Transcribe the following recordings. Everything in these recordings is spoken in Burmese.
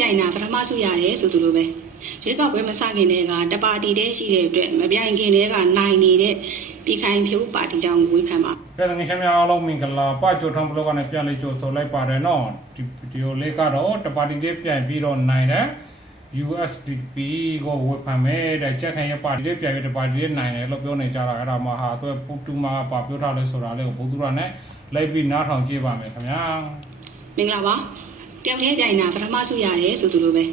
ပြိုင်တာပထမဆုရတယ်ဆိုသူလိုပဲရွေးကောက်ပွဲမစခင်တည်းကတပါတီတည်းရှိတဲ့အတွက်မပြိုင်ခင်တည်းကနိုင်နေတဲ့ပြည်ခိုင်ဖြိုးပါတီကြောင့်ဝေဖန်ပါကဲငယ်ချင်းများအားလုံးမင်္ဂလာပကြိုထုံးဘလော့ကနေပြန်လေးကြိုဆိုလိုက်ပါတယ်နော်ဒီဗီဒီယိုလေးကတော့တပါတီလေးပြန်ပြီးတော့နိုင်တဲ့ USDP ကိုဝယ်ဖန်မဲ့တဲ့ကြက်ခိုင်ရပါတီလေးပြန်ပြီးတပါတီလေးနိုင်တယ်လို့ပြောနေကြတာအဲ့ဒါမှဟာသူပူတူမာပါပြောထားလဲဆိုတာလေးကိုဘုသူရနဲ့လိုက်ပြီးနားထောင်ကြည့်ပါမယ်ခင်ဗျာမင်္ဂလာပါ တယောက်တည်းပြိုင်တာပထမဆုရတယ်ဆိုသူလိုပဲ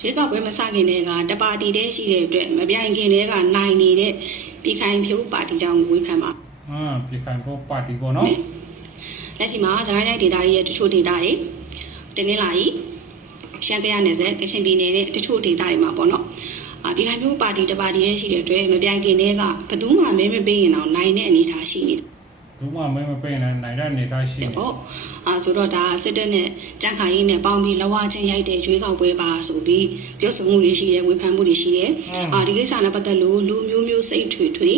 ရွေးကောက်ပွဲမစခင်တည်းကတပါတီတည်းရှိတဲ့အတွက်မပြိုင်ခင်တည်းကနိုင်နေတဲ့ပြည်ခိုင်ဖြိုးပါတီကြောင့်ဝေဖန်ပါဟမ်ပြခိုင်ဖို့ပါတီပေါ့နော်လက်ရှိမှာဂျိုင်းလိုက်ဒေတာရဲ့တချို့ဒေတာတွေတင်းနေလာကြီးရှမ်းကရနယ်စပ်ကချင်ပြည်နယ်နဲ့တချို့ဒေတာတွေမှာပေါ့နော်အာပြည်ခိုင်ဖြိုးပါတီတပါတီရဲ့ရှိတဲ့အတွက်မပြိုင်ခင်တည်းကဘယ်သူမှမဲမပေးရင်တော့နိုင်တဲ့အနေအထားရှိနေတယ် ဘူးမှမဲမပိတ်နိုင်နိုင်တဲ့အနေထားရှိတယ်တယ်ပေါ့အာဆိုတော့ဒါစစ်တပ်နဲ့ကြန့်ခိုင်ရေးနဲ့ပေါင်းပြီးလဝချင်းရိုက်တဲ့ရွေးကောက်ပွဲပါဆိုပြီးပြောဆိုမှုတွေရှိတယ်ဝေဖန်မှုတွေရှိတယ်အာဒီကိစ္စနဲ့ပတ်သက်လို့လူမျိုးမျိုးစိတ်ထွေထွေ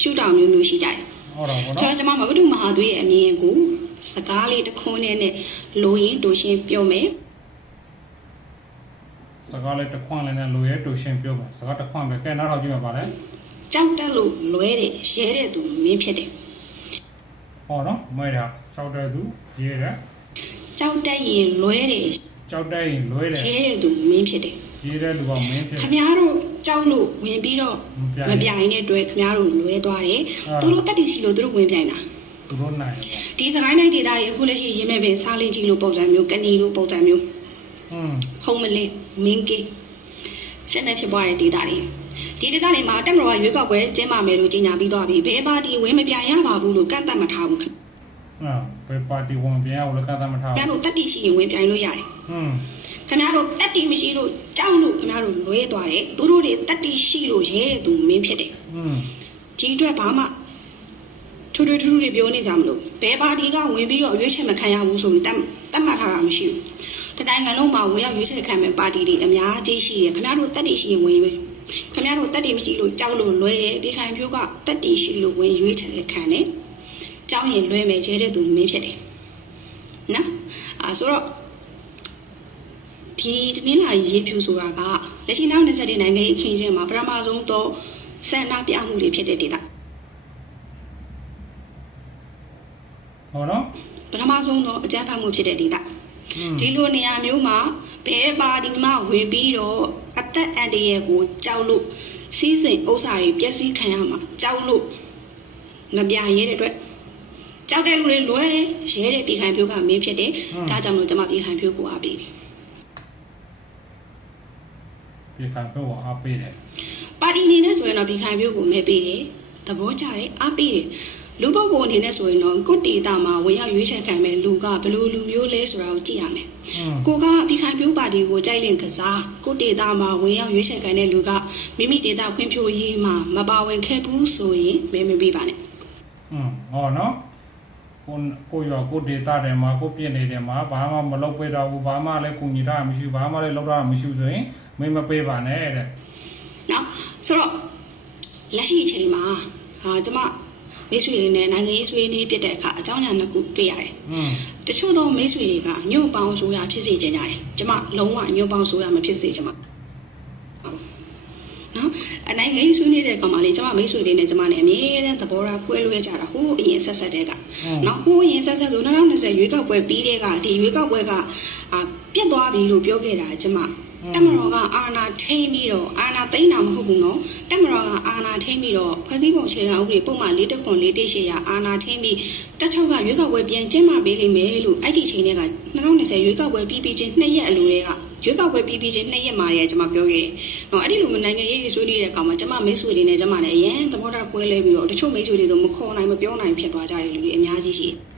ရှုထောင်မျိုးမျိုးရှိကြတယ်ဟုတ်တော့ဗောကျွန်နော်တော်ကျွန်မမဘဒုမဟာသွေးရဲ့အမြင်ကိုစကားလေးတစ်ခွန်းနဲ့နဲ့လိုရင်းတူရှင်းပြောမယ်စကားလေးတစ်ခွန်းလေးနဲ့လိုရဲတူရှင်းပြောမယ်စကားတစ်ခွန်းပဲကဲနားထောင်ကြည့်မှာပါလေကြောက်တက်လို့လွဲတဲ့ရဲတဲ့သူမင်းဖြစ်တယ် ဟောနော်မဲတာကြောက်တဲ့သူရေးတယ်ကြောက်တက်ရင်လွဲတဲ့ကြောက်တဲ့ရင်လွဲတယ်ရဲတဲ့သူမင်းဖြစ်တယ်ရေးတဲ့လူကမင်းဖြစ်ခင်ဗျားတို့ကြောက်လို့ဝင်ပြီးတော့မပြမိုင်ပြိုင်တဲ့အတွက်ခင်ဗျားတို့လွဲသွားတယ်အာသူတို့တက်တည်ရှိလို့သူတို့ဝင်ပြိုင်တာသူတို့နိုင်တယ်ဒီစကိုင်းတိုင်းဒေသကြီးအခုလက်ရှိရင်းမဲ့ပင်စားလင်းကြီးလို့ပုံစံမျိုးကဏီလို့ပုံစံမျိုးဟွန်းဟုံးမလင်းမင်းကေးဆက်နေဖြစ်ပွားတဲ့ဒေသတွေ ဒီဒေသတွေမှာတက်မတော်ကရွေးကောက်ပွဲကျင်းပမယ်လို့ကြေညာပြီးသွားပြီဘယ်ပါတီဝင်မပြိုင်ရပါဘူးလို့ကန့်သတ်မထားဘူးခင်အာဘယ်ပါတီဝင်ပြန်အောင်လည်းကသမထားဗျားတို့တက်တည်ရှိရင်ဝင်ပြိုင်လို့ရတယ်ဟွန်းခင်ဗျားတို့တက်တည်မရှိလို့ကြောက်လို့ခင်ဗျားတို့လွဲသွားတယ်သူတို့တွေတက်တည်ရှိလို့ရဲတဲ့သူမင်းဖြစ်တယ်ဟွန်းဒီအတွက်ဘာမှထူးထူးထူးထူးတွေပြောနေကြမလို့ဘယ်ပါတီကဝင်ပြီးတော့ရွေးချယ်မခံရဘူးဆိုပြီးတတ်တတ်မှတ်ထားတာမရှိဘူးတတိုင်းကလုံးမှာဝင်ရောက်ရွေးချယ်ခံမဲ့ပါတီတွေအများကြီးရှိတယ်ခင်ဗျားတို့တက်တည်ရှိရင်ဝင်ရွေး ခင်ဗျားတို့တက်တည်မရှိလို့ကြောက်လို့လွဲတယ်ဒီခိုင်ဖြိုးကတက်တည်ရှိလို့ဝင်ရွေးချယ်ခံတယ်ကြောက်ရင်လွဲမယ်ရဲတဲ့သူမင်းဖြစ်တယ်နော်အာဆိုတော့ဒီတနင်္လာရီရေဖြူဆိုတာကလက်ရှိနောက်20နိုင်ငံရေးအခင်းချင်းမှာပထမဆုံးတော့ဆန္ဒပြမှုတွေဖြစ်တဲ့ဒေသဟောနော်ပထမဆုံးတော့အကြမ်းဖက်မှုဖြစ်တဲ့ဒေသဟွန်းဒီလိုနေရာမျိုးမှာ ဘယ်ပါတီမှဝင်ပြီးတော့အသက်အန္တရာယ်ကိုကြောက်လို့စီးစိမ်ဥစ္စာတွေပျက်စီးခံရမှာကြောက်လို့မပြရဲတဲ့အတွက်ကြောက်တဲ့လူတွေလွဲတယ်ရဲတဲ့ပြည်ခိုင်ဖြိုးကမင်းဖြစ်တယ်ဒါကြောင့်လို့ကျွန်မပြည်ခိုင်ဖြိုးကိုအားပေးတယ်ပြခိုင်ဖို့အားပေးတယ်ပါတီအနေနဲ့ဆိုရင်တော့ပြည်ခိုင်ဖြိုးကိုမဲပေးတယ်သဘောကျတယ်အားပေးတယ် လူပုဂ္ဂိုလ်အနေနဲ့ဆိုရင်တော့ကိုယ့်ဒေတာမှာဝင်ရောက်ရွေးချယ်ခံမဲ့လူကဘယ်လိုလူမျိုးလဲဆိုတာကိုကြည့်ရမယ်ဟွန်းကိုကပြည်ခိုင်ဖြိုးပါတီကိုကြိုက်လင့်ကစားကိုဒေတာမှာဝင်ရောက်ရွေးချယ်ခံတဲ့လူကမိမိဒေတာဖွံ့ဖြိုးရေးမှာမပါဝင်ခဲ့ဘူးဆိုရင်မဲမပေးပါနဲ့ဟွန်းဟောနော်ကိုကိုရောကိုဒေတာတယ်မှာကိုပြည့်နေတယ်မှာဘာမှမလုပ်ပေးတော့ဘူးဘာမှလည်းကူညီတာမရှိဘူးဘာမှလည်းလုပ်တာမရှိဘူးဆိုရင်မင်းမပေးပါနဲ့တဲ့နော်ဆိုတော့လက်ရှိအချိန်မှာဟာကျမ မိတ်ဆွေတွေနဲ့နိုင်ငံရေးဆွေးနွေးပြတဲ့အခါအကြောင်းအရာနှစ်ခုတွေ့ရတယ်ဟွန်းတချို့သောမိတ်ဆွေတွေကညွန့်ပေါင်းဆိုရဖြစ်စေချင်ကြတယ်ကျမလုံးဝညွန့်ပေါင်းဆိုရမဖြစ်စေချင်ပါနော်အနိုင်ငံရေးဆွေးနွေးတဲ့ကောင်မလေးကျမမိတ်ဆွေတွေနဲ့ကျမနဲ့အမြဲတမ်းသဘောထားကွဲလွဲကြတာဟိုးအရင်ဆက်ဆက်တဲ့ကဟွန်းနောက်ဟိုးရင်ဆက်ဆက်ဆို2020ရွေးကောက်ပွဲပြီးတဲ့ကဒီရွေးကောက်ပွဲကအာပြတ်သွားပြီလို့ပြောခဲ့တာကျမ တက်မတော်ကအာဏာထိန်းပြီးတော့အာဏာသိမ်းတာမဟုတ်ဘူးနော်တက်မတော်ကအာဏာထိန်းပြီးတော့ဖွဲ့စည်းပုံအခြေခံဥပဒေပုံမှန်၄တက်ခွန်၄တက်ရှေ့ရအာဏာထိန်းပြီးတက်ချုပ်ကရွေးကောက်ပွဲပြန်ကျင်းပပေးလိမ့်မယ်လို့အဲ့ဒီချိန်တွေက2020ရွေးကောက်ပွဲပြီးပြီးချင်းနှစ်ရက်အလိုတွေကရွေးကောက်ပွဲပြီးပြီးချင်းနှစ်ရက်မှာရဲ့ကျမပြောခဲ့တယ်။နော်အဲ့ဒီလိုမျိုးနိုင်ငံရေးတွေဆွေးနွေးတဲ့အခါမှာကျမမိတ်ဆွေတွေနဲ့ကျမနဲ့အရင်သဘောထားကွဲလဲပြီးတော့တချို့မိတ်ဆွေတွေဆိုမခေါ်နိုင်မပြောနိုင်ဖြစ်သွားကြတဲ့လူတွေအများကြီးရှိတယ်ဟွန်း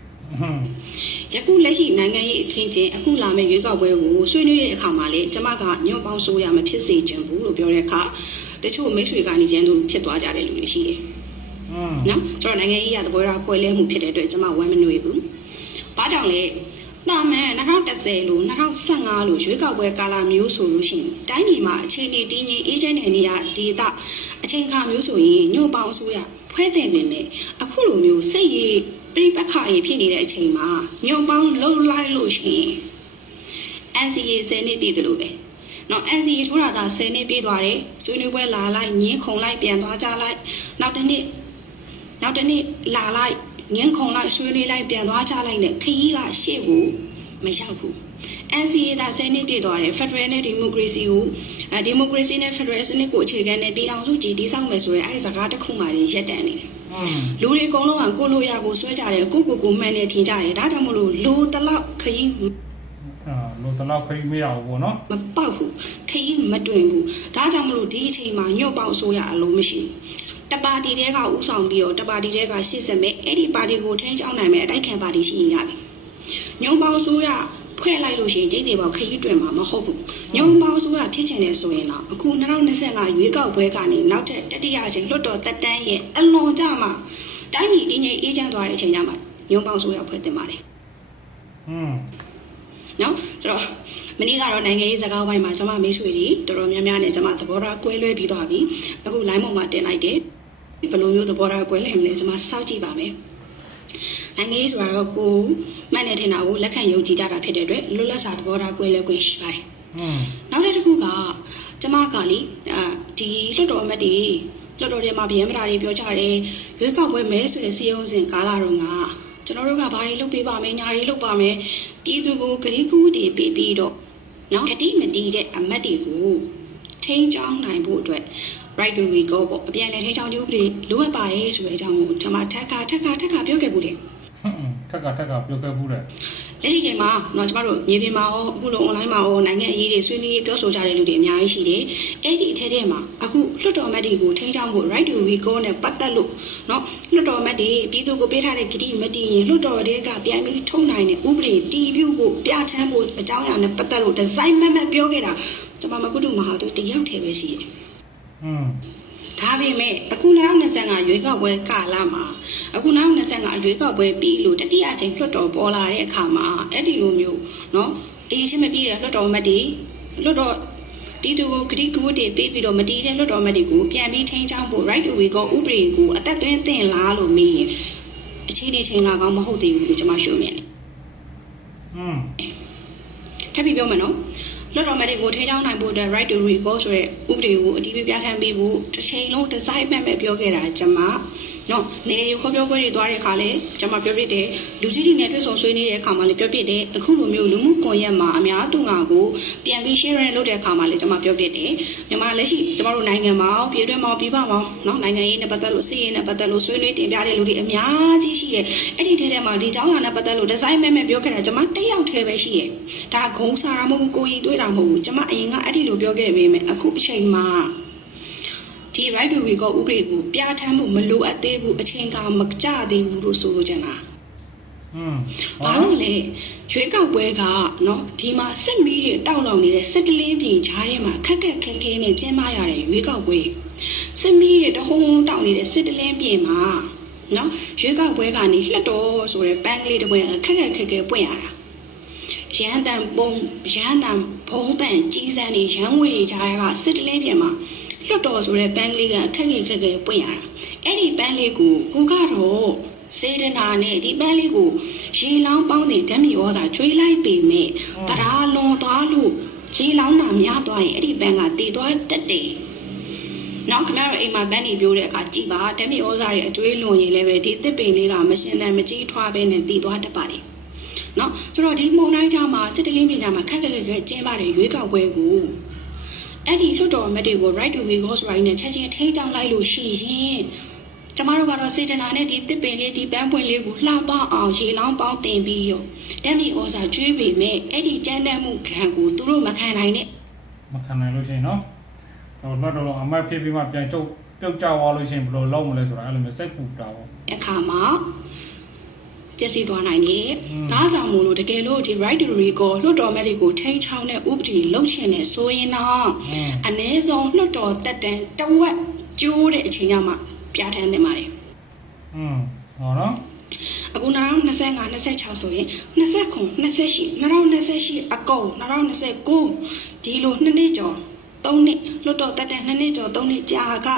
ယခုလက်ရှိနိုင်ငံရေးအခင်းချင်းအခုလာမယ့်ရွေးကောက်ပွဲကိုဆွေးနွေးတဲ့အခါမှာလေကျမကညွန့်ပေါင်းဆိုးရမဖြစ်စေချင်ဘူးလို့ပြောတဲ့အခါတချို့မိတ်ဆွေကနေကျန်းသူဖြစ်သွားကြတဲ့လူတွေရှိတယ်ဟွန်း။နော်ဆိုတော့နိုင်ငံရေးရသဘောထားကွဲလဲမှုဖြစ်တဲ့အတွက်ကျမဝမ်းမနွေဘူး။ဘာကြောင့်လဲ။တာမန်2010လို့2015လို့ရွေးကောက်ပွဲကာလမျိုးဆိုလို့ရှိရင်တိုင်းပြည်မှာအခြေအနေတည်ငြိမ်အေးချမ်းတဲ့နေရာဒေသအချိန်အခါမျိုးဆိုရင်ညွန့်ပေါင်းအစိုးရ ဖွဲ့တဲ့နေမယ်အခုလိုမျိုးစိတ်ရည်ပြိပက္ခတွေဖြစ်နေတဲ့အချိန်မှာညွန့်ပေါင်းလှုပ်လိုက်လို့ရှိရင် NCA 10နှစ်ပြည့်တယ်လို့ပဲနော် NCA ထိုးတာက10နှစ်ပြည့်သွားတယ်ဆွေးနွေးပွဲလာလိုက်ညင်းခုံလိုက်ပြန်သွားကြလိုက်နောက်တစ်နှစ်နောက်တစ်နှစ်လာလိုက်ညင်းခုံလိုက်ဆွေးနွေးလိုက်ပြန်သွားကြလိုက်နဲ့ခရီးကရှေ့ကို မရောက်ဘူး NCA ဒါ10နှစ်ပြည့်သွားတယ် Federal နဲ့ Democracy ကိုအဲ Democracy နဲ့ Federal စနစ်ကိုအခြေခံတဲ့ပြည်ထောင်စုကြည်တည်ဆောက်မယ်ဆိုရင်အဲဒီစကားတစ်ခုမှလည်းရက်တန်နေတယ်อืมလူတွေအကုန်လုံးကကိုလိုရာကိုဆွဲကြတယ်ကိုကိုကိုမှန်နေထင်ကြတယ်ဒါကြောင့်မလို့လိုတလောက်ခရီးအာလို့တလောက်ခိမရဘူးပေါ့နော်မပေါက်ဘူးခရီးမတွင်ဘူးဒါကြောင့်မလို့ဒီအချိန်မှာညော့ပေါက်ဆိုရအလုံးမရှိဘူးတပါတီတဲကဥဆောင်ပြီးတော့တပါတီတဲကရှေ့ဆက်မဲ့အဲ့ဒီပါတီကိုထိန်းချောင်းနိုင်မဲ့အတိုက်ခံပါတီရှိရင်ရပြီ ညုံပေါက်ဆိုရဖွဲ့လိုက်လို့ရှိရင်ကျိတ်တွေပေါက်ခရီးတွင်မှာမဟုတ်ဘူးညုံပေါက်ဆိုရဖြစ်ချင်တယ်ဆိုရင်တော့အခု2025ရွေးကောက်ပွဲကနေနောက်ထပ်တတိယအချိန်လွတ်တော်တက်တန်းရဲ့အလွန်ကြမှာတိုင်းပြည်တည်ငြိမ်အေးချမ်းသွားတဲ့အချိန်ကြမှာညုံပေါက်ဆိုရဖွဲ့တင်ပါတယ်อืมနော်ဆိုတော့မနေ့ကတော့နိုင်ငံရေးစကားဝိုင်းမှာကျွန်မမေးဆွေတွေတော်တော်များများနဲ့ကျွန်မသဘောထားကွဲလွဲပြီးသွားပြီအခု line ပေါ်မှာတင်လိုက်တယ်ဘယ်လိုမျိုးသဘောထားကွဲလဲမလဲကျွန်မစောင့်ကြည့်ပါမယ် နိုင်ငံရေးဆိုတာတော့ကိုယ်မှတ်နေတင်တာကိုလက်ခံယုံကြည်ကြတာဖြစ်တဲ့အတွက်လွတ်လပ်စွာသဘောထားကွဲလွဲခွင့်ရှိပါတယ်อืมနောက်တစ်ခုကကျွန်မကလေအာဒီလွတ်တော်အမတ်တွေလွတ်တော်တွေမှာဗျမ်းမတာတွေပြောကြတယ်ရွေးကောက်ပွဲမဲဆိုတဲ့စီယုံစဉ်ကာလတုန်းကကျွန်တော်တို့ကဘာတွေလုပ်ပေးပါမယ်ညာတွေလုပ်ပါမယ်ပြည်သူကိုဂရီးကူးတွေပေးပြီးတော့နော်အတိမတီးတဲ့အမတ်တွေကိုထိန်းချောင်းနိုင်ဖို့အတွက် right to recall ပေါ့အပြန်အလှန်ထိန်းချောင်းခြင်းဥပဒေလိုအပ်ပါတယ်ဆိုတဲ့အကြောင်းကိုကျွန်မထက်ကထက်ကထက်ကပြောခဲ့ဘူးလေ ဟွန်းထက်ကထက်ကပြောခဲ့ဘူးတဲ့ လက်ရှိချိန်မှာတော့ကျမတို့မြေပြင်မှာရောအခုလို online မှာရောနိုင်ငံအရေးတွေဆွေးနွေးပြောဆိုကြတဲ့လူတွေအများကြီးရှိတယ်။အဲ့ဒီအထက်ထဲမှာအခုလွှတ်တော်အမတ်တွေကိုထိန်းချောင်းဖို့ right to recall နဲ့ပတ်သက်လို့เนาะလွှတ်တော်အမတ်တွေပြည်သူကိုပေးထားတဲ့ကတိမတည်ရင်လွှတ်တော်တွေကပြန်ပြီးထုံနိုင်တဲ့ဥပဒေတည်ပြုဖို့ပြဋ္ဌာန်းဖို့အကြောင်းအရာနဲ့ပတ်သက်လို့ဒီဇိုင်းမတ်မတ်ပြောခဲ့တာကျွန်မမကုတုမဟာတို့တယောက်တည်းပဲရှိတယ် อืม ဒါပေမဲ့အခု2025ရွေးကောက်ပွဲကာလမှာအခု2025ရွေးကောက်ပွဲပြီးလို့တတိယအကြိမ်လွှတ်တော်ပေါ်လာတဲ့အခါမှာအဲ့ဒီလိုမျိုးเนาะအရေးချင်းမပြီးတဲ့လွှတ်တော်မတ်တွေလွှတ်တော်ပြည်သူကိုဂရိကူးတွေပေးပြီးတော့မတည်တဲ့လွှတ်တော်မတ်တွေကိုပြန်ပြီးထိန်းချောင်းဖို့ right to recall ဥပဒေကိုအသက်သွင်းသင့်လားလို့မေးရင်အခြေအနေချင်းကကောင်းမဟုတ်သေးဘူးလို့ကျွန်မရှုမြင်တယ် อืม ထပ်ပြီးပြောမယ်နော် လွတ်တော်မတွေကိုထိန်းချောင်းနိုင်ဖို့အတွက် right to recall ဆိုတဲ့ဥပဒေကိုအတည်ပြုပြဋ္ဌာန်းပေးဖို့တစ်ချိန်လုံးဒီဇိုင်းမှတ်မဲ့ပြောခဲ့တာကျွန်မ နော်နေရီခေါ်ပြောပွဲတွေသွားတဲ့အခါလဲကျွန်မပြောပြတယ်လူကြီးတွေနဲ့တွေ့ဆုံဆွေးနွေးတဲ့အခါမှာလည်းပြောပြတယ်အခုလိုမျိုးလူမှုကွန်ရက်မှာအများသူငါကိုပြန်ပြီး share လုပ်တဲ့အခါမှာလည်းကျွန်မပြောပြတယ်မြန်မာလက်ရှိကျွန်တော်တို့နိုင်ငံမှာပြည်တွင်းမှာပြည်ပမှာနော်နိုင်ငံရေးနဲ့ပတ်သက်လို့စီးရေးနဲ့ပတ်သက်လို့ဆွေးနွေးတင်ပြတဲ့လူတွေအများကြီးရှိတယ်အဲ့ဒီထဲထဲမှာဒီเจ้าဟာနဲ့ပတ်သက်လို့ဒီဇိုင်းမဲ့မဲ့ပြောခဲ့တာကျွန်မတစ်ယောက်တည်းပဲရှိတယ်ဒါဂုံစားတာမဟုတ်ဘူးကိုကြီးတွေးတာမဟုတ်ဘူးကျွန်မအရင်ကအဲ့ဒီလိုပြောခဲ့ပေမဲ့အခုအချိန်မှာ ဒီ right to recall ဥပဒေကိုပြဋ္ဌာန်းမှုမလိုအပ်သေးဘူးအချိန်ကမကြသေးဘူးလို့ဆိုလိုချင်တာอืมဘာလို့လဲရွေးကောက်ပွဲကနော်ဒီမှာစစ်မီးတွေတောက်လောင်နေတဲ့စစ်တလင်းပြင်ဂျားထဲမှာခက်ခက်ခဲခဲနဲ့ကျင်းပရတဲ့ရွေးကောက်ပွဲစစ်မီးတွေတဟုံးဟုံးတောက်နေတဲ့စစ်တလင်းပြင်မှာနော်ရွေးကောက်ပွဲကနေလှက်တော်ဆိုတဲ့ပန်းကလေးတစ်ပွင့်ခက်ခက်ခဲခဲပွင့်ရတာရန်တန်ပုံရန်တန်ဘုံတန်ကြီးစံနေရန်ဝေတွေဂျားကစစ်တလင်းပြင်မှာ လွတ်တော်ဆိုတဲ့ပန်းကလေးကခက်ခက်ခက်ခဲပွင့်ရတာအဲ့ဒီပန်းလေးကိုကိုကတော့စေတနာနဲ့ဒီပန်းလေးကိုရေလောင်းပေါင်းတဲ့ဓာတ်မြေဩတာကျွေးလိုက်ပေမဲ့တရားလွန်သွားလို့ရေလောင်းတာများသွားရင်အဲ့ဒီပန်းကတည်သွားတတ်တယ်။နောက်ခင်ဗျားတို့အိမ်မှာပန်းနေပြိုးတဲ့အခါကြည်ပါဓာတ်မြေဩတာတွေအကျွေးလွန်ရင်လည်းပဲဒီတစ်ပင်လေးကမရှင်တန်မကြီးထွားပဲနဲ့တည်သွားတတ်ပါတယ်။နော်ဆိုတော့ဒီမုံတိုင်းချာမှာစစ်တလင်းပြင်ချာမှာခက်ခက်ခက်ခက်ကျင်းပတဲ့ရွေးကောက်ပွဲကို အဲ့ဒီလွှတ်တော်အမတ်တွေကို right to recourse right နဲ့ချက်ချင်းထိန်းချောင်းလိုက်လို့ရှိရင်ကျမတို့ကတော့စေတနာနဲ့ဒီတစ်ပင်လေးဒီပန်းပွင့်လေးကိုလှပအောင်ရေလောင်းပေါင်းတင်ပြီးရောတက်မီဩစာကျွေးပေမဲ့အဲ့ဒီကြမ်းတမ်းမှုခံကိုသူတို့မခံနိုင်နဲ့မခံနိုင်လို့ရှိရင်နော်ဟိုတော့တော့အမတ်ဖြစ်ပြီးမှပြန်ကျုပ်ပြုတ်ကြွားလို့ရှိရင်ဘယ်လိုလုပ်မလဲဆိုတာအဲ့လိုမျိုးစိတ်ပူတာပေါ့အခါမှာ ပျက်စီးသွားနိုင်တယ်။ဒါကြောင့်မို့လို့တကယ်လို့ဒီ right to recall လွှတ်တော်မဲ့တွေကိုထိန်းချောင်းတဲ့ဥပဒေလုပ်ချင်တယ်ဆိုရင်တော့အနည်းဆုံးလွှတ်တော်တက်တန်းတဝက်ကျိုးတဲ့အချိန်ကမှပြဋ္ဌာန်းသင့်ပါတယ်။อืมဟောနော်အခု2025 26ဆိုရင်29 28 2028အကုန်2029ဒီလိုနှစ်နှစ်ကျော်၃နှစ်လွတ်တော့တက်တဲ့နှစ်နှစ်ကျော်၃နှစ်ကြာက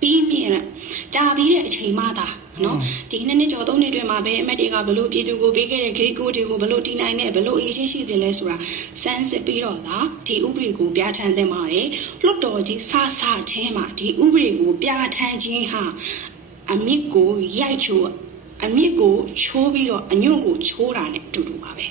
ပြီးမြင်လားကြာပြီးတဲ့အချိန်မှသာနော်ဒီနှစ်နှစ်ကျော်သုံးနှစ်တွင်မှာပဲအမတ်တွေကဘလို့ပြည်သူကိုပေးခဲ့တဲ့ဂရိကိုတွေကိုဘလို့တီးနိုင်တဲ့ဘလို့အရေးရှိရှိစင်လဲဆိုတာစမ်းစစ်ပြီးတော့သာဒီဥပဒေကိုပြဋ္ဌာန်းသင့်ပါတယ်လွတ်တော်ကြီးစဆချင်းမှာဒီဥပဒေကိုပြဋ္ဌာန်းခြင်းဟာအမြင့်ကိုရိုက်ချိုးအမြင့်ကိုချိုးပြီးတော့အညွန့်ကိုချိုးတာနဲ့အတူတူပါပဲ